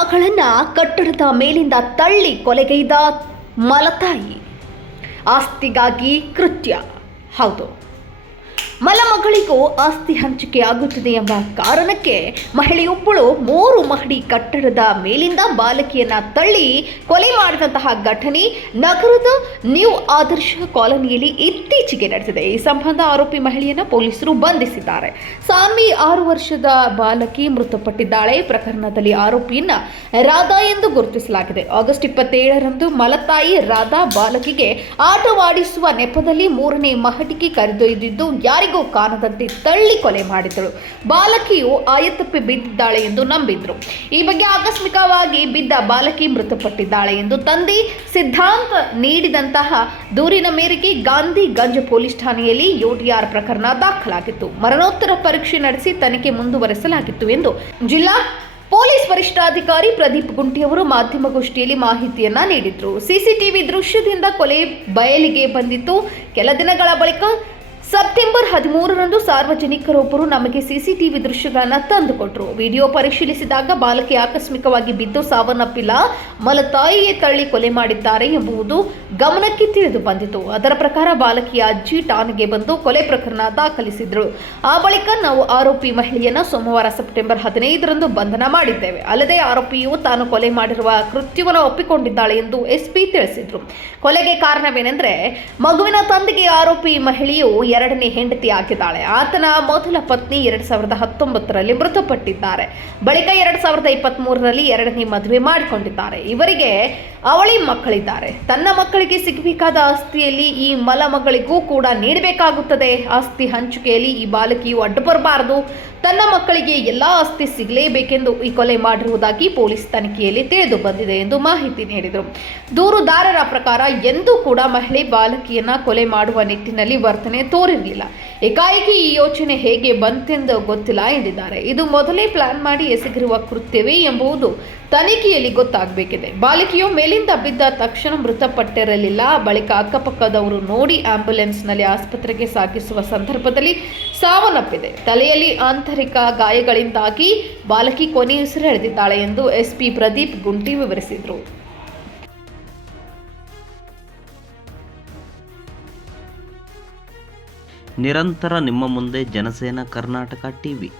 ಮಗಳನ್ನ ಕಟ್ಟಡದ ಮೇಲಿಂದ ತಳ್ಳಿ ಕೊಲೆಗೈದ ಮಲತಾಯಿ. ಆಸ್ತಿಗಾಗಿ ಕೃತ್ಯ. ಹೌದು. ಮಲಮಗಳಿಗೂ ಆಸ್ತಿ ಹಂಚಿಕೆ ಆಗುತ್ತದೆ ಎಂಬ ಕಾರಣಕ್ಕೆ ಮಹಿಳೆಯೊಬ್ಬಳು ಮೂರು ಮಹಡಿ ಕಟ್ಟಡದ ಮೇಲಿಂದ ಬಾಲಕಿಯನ್ನ ತಳ್ಳಿ ಕೊಲೆ ಮಾಡಿದಂತಹ ಘಟನೆ ನಗರದ ನ್ಯೂ ಆದರ್ಶ ಕಾಲೋನಿಯಲ್ಲಿ ಇತ್ತೀಚೆಗೆ ನಡೆದಿದೆ. ಈ ಸಂಬಂಧ ಆರೋಪಿ ಮಹಿಳೆಯನ್ನ ಪೊಲೀಸರು ಬಂಧಿಸಿದ್ದಾರೆ. ಸಾಮಿ ಆರು ವರ್ಷದ ಬಾಲಕಿ ಮೃತಪಟ್ಟಿದ್ದಾಳೆ. ಪ್ರಕರಣದಲ್ಲಿ ಆರೋಪಿಯನ್ನ ರಾಧಾ ಎಂದು ಗುರುತಿಸಲಾಗಿದೆ. ಆಗಸ್ಟ್ ಇಪ್ಪತ್ತೇಳರಂದು ಮಲತಾಯಿ ರಾಧಾ ಬಾಲಕಿಗೆ ಆಟವಾಡಿಸುವ ನೆಪದಲ್ಲಿ ಮೂರನೇ ಮಹಡಿಗೆ ಕರೆದೊಯ್ದಿದ್ದು, ಯಾರಿಗೂ ಕಾಣದಂತೆ ತಳ್ಳಿ ಕೊಲೆ ಮಾಡಿದ್ದಳು ಬಾಲಕಿಯು ಆಯತಪ್ಪಿ ಬಿದ್ದಿದ್ದಾಳೆ ಎಂದು ನಂಬಿದ್ರು. ಈ ಬಗ್ಗೆ ಆಕಸ್ಮಿಕವಾಗಿ ಬಿದ್ದ ಬಾಲಕಿ ಮೃತಪಟ್ಟಿದ್ದಾಳೆ ಎಂದು ತಂದೆ ಸಿದ್ಧಾಂತ ನೀಡಿದಂತಹ ದೂರಿನ ಮೇರೆಗೆ ಗಾಂಧಿಗಂಜ್ ಪೊಲೀಸ್ ಠಾಣೆಯಲ್ಲಿ ಯುಟಿಆರ್ ಪ್ರಕರಣ ದಾಖಲಾಗಿತ್ತು. ಮರಣೋತ್ತರ ಪರೀಕ್ಷೆ ನಡೆಸಿ ತನಿಖೆ ಮುಂದುವರೆಸಲಾಗಿತ್ತು ಎಂದು ಜಿಲ್ಲಾ ಪೊಲೀಸ್ ವರಿಷ್ಠಾಧಿಕಾರಿ ಪ್ರದೀಪ್ ಗುಂಟಿಯವರು ಮಾಧ್ಯಮಗೋಷ್ಠಿಯಲ್ಲಿ ಮಾಹಿತಿಯನ್ನ ನೀಡಿದ್ರು. ಸಿಸಿಟಿವಿ ದೃಶ್ಯದಿಂದ ಕೊಲೆ ಬಯಲಿಗೆ ಬಂದಿತ್ತು. ಕೆಲ ದಿನಗಳ ಬಳಿಕ ಸೆಪ್ಟೆಂಬರ್ ಹದಿಮೂರರಂದು ಸಾರ್ವಜನಿಕರೊಬ್ಬರು ನಮಗೆ ಸಿಸಿಟಿವಿ ದೃಶ್ಯಗಳನ್ನು ತಂದುಕೊಟ್ರು. ವಿಡಿಯೋ ಪರಿಶೀಲಿಸಿದಾಗ ಬಾಲಕಿ ಆಕಸ್ಮಿಕವಾಗಿ ಬಿದ್ದು ಸಾವನ್ನಪ್ಪಿಲ್ಲ. ಮಲತಾಯಿಯೇ ತಳ್ಳಿ ಕೊಲೆ ಮಾಡಿದ್ದಾರೆ ಎಂಬುದು ಗಮನಕ್ಕೆ ತಿಳಿದು ಬಂದಿತು. ಅದರ ಪ್ರಕಾರ ಬಾಲಕಿಯ ಅಜ್ಜಿ ಠಾಣೆಗೆ ಬಂದು ಕೊಲೆ ಪ್ರಕರಣ ದಾಖಲಿಸಿದ್ರು. ಆ ಬಳಿಕ ನಾವು ಆರೋಪಿ ಮಹಿಳೆಯನ್ನು ಸೋಮವಾರ ಸೆಪ್ಟೆಂಬರ್ ಹದಿನೈದರಂದು ಬಂಧನ ಮಾಡಿದ್ದೇವೆ. ಅಲ್ಲದೆ ಆರೋಪಿಯು ತಾನು ಕೊಲೆ ಮಾಡಿರುವ ಕೃತ್ಯವನ್ನು ಒಪ್ಪಿಕೊಂಡಿದ್ದಾಳೆ ಎಂದು ಎಸ್ಪಿ ತಿಳಿಸಿದ್ರು. ಕೊಲೆಗೆ ಕಾರಣವೇನೆಂದರೆ ಮಗುವಿನ ತಂದೆಗೆ ಆರೋಪಿ ಮಹಿಳೆಯು ಎರಡನೇ ಹೆಂಡತಿ ಆಗಿದ್ದಾಳೆ. ಆತನ ಮೊದಲ ಪತ್ನಿ ಎರಡು ಸಾವಿರದ ಹತ್ತೊಂಬತ್ತರಲ್ಲಿ ಮೃತಪಟ್ಟಿದ್ದಾರೆ. ಬಳಿಕ ಎರಡು ಸಾವಿರದ ಇಪ್ಪತ್ತ್ ಮೂರರಲ್ಲಿ ಎರಡನೇ ಮದುವೆ ಮಾಡಿಕೊಂಡಿದ್ದಾರೆ. ಇವರಿಗೆ ಅವಳಿ ಮಕ್ಕಳಿದ್ದಾರೆ. ತನ್ನ ಮಕ್ಕಳಿಗೆ ಸಿಗಬೇಕಾದ ಆಸ್ತಿಯಲ್ಲಿ ಈ ಮಲ ಮಗಳಿಗೂ ಕೂಡ ನೀಡಬೇಕಾಗುತ್ತದೆ. ಆಸ್ತಿ ಹಂಚಿಕೆಯಲ್ಲಿ ಈ ಬಾಲಕಿಯು ಅಡ್ಡು ಬರಬಾರದು. ತನ್ನ ಮಕ್ಕಳಿಗೆ ಎಲ್ಲ ಆಸ್ತಿ ಸಿಗಲೇಬೇಕೆಂದು ಈ ಕೊಲೆ ಮಾಡಿರುವುದಾಗಿ ಪೊಲೀಸ್ ತನಿಖೆಯಲ್ಲಿ ತಿಳಿದು ಬಂದಿದೆ ಎಂದು ಮಾಹಿತಿ ನೀಡಿದರು. ದೂರುದಾರರ ಪ್ರಕಾರ ಎಂದೂ ಕೂಡ ಮಹಿಳೆ ಬಾಲಕಿಯನ್ನ ಕೊಲೆ ಮಾಡುವ ನಿಟ್ಟಿನಲ್ಲಿ ವರ್ತನೆ ತೋರಿರಲಿಲ್ಲ. ಏಕಾಏಕಿ ಈ ಯೋಚನೆ ಹೇಗೆ ಬಂತೆಂದು ಗೊತ್ತಿಲ್ಲ ಎಂದಿದ್ದಾರೆ. ಇದು ಮೊದಲೇ ಪ್ಲಾನ್ ಮಾಡಿ ಎಸಗಿರುವ ಕೃತ್ಯವೇ ಎಂಬುದು ತನಿಖೆಯಲ್ಲಿ ಗೊತ್ತಾಗಬೇಕಿದೆ. ಬಾಲಕಿಯು ಮೇಲಿಂದ ಬಿದ್ದ ತಕ್ಷಣ ಮೃತಪಟ್ಟಿರಲಿಲ್ಲ. ಬಳಿಕ ಅಕ್ಕಪಕ್ಕದವರು ನೋಡಿ ಆಂಬ್ಯುಲೆನ್ಸ್ನಲ್ಲಿ ಆಸ್ಪತ್ರೆಗೆ ಸಾಗಿಸುವ ಸಂದರ್ಭದಲ್ಲಿ ಸಾವನ್ನಪ್ಪಿದೆ. ತಲೆಯಲ್ಲಿ ಆಂತರಿಕ ಗಾಯಗಳಿಂದಾಗಿ ಬಾಲಕಿ ಕೊನೆಯುಸಿರೆಳೆದಿದ್ದಾಳೆ ಎಂದು ಎಸ್ಪಿ ಪ್ರದೀಪ್ ಗುಂಟಿ ವಿವರಿಸಿದರು. ನಿರಂತರ ನಿಮ್ಮ ಮುಂದೆ ಜನಸೇನಾ ಕರ್ನಾಟಕ ಟಿವಿ.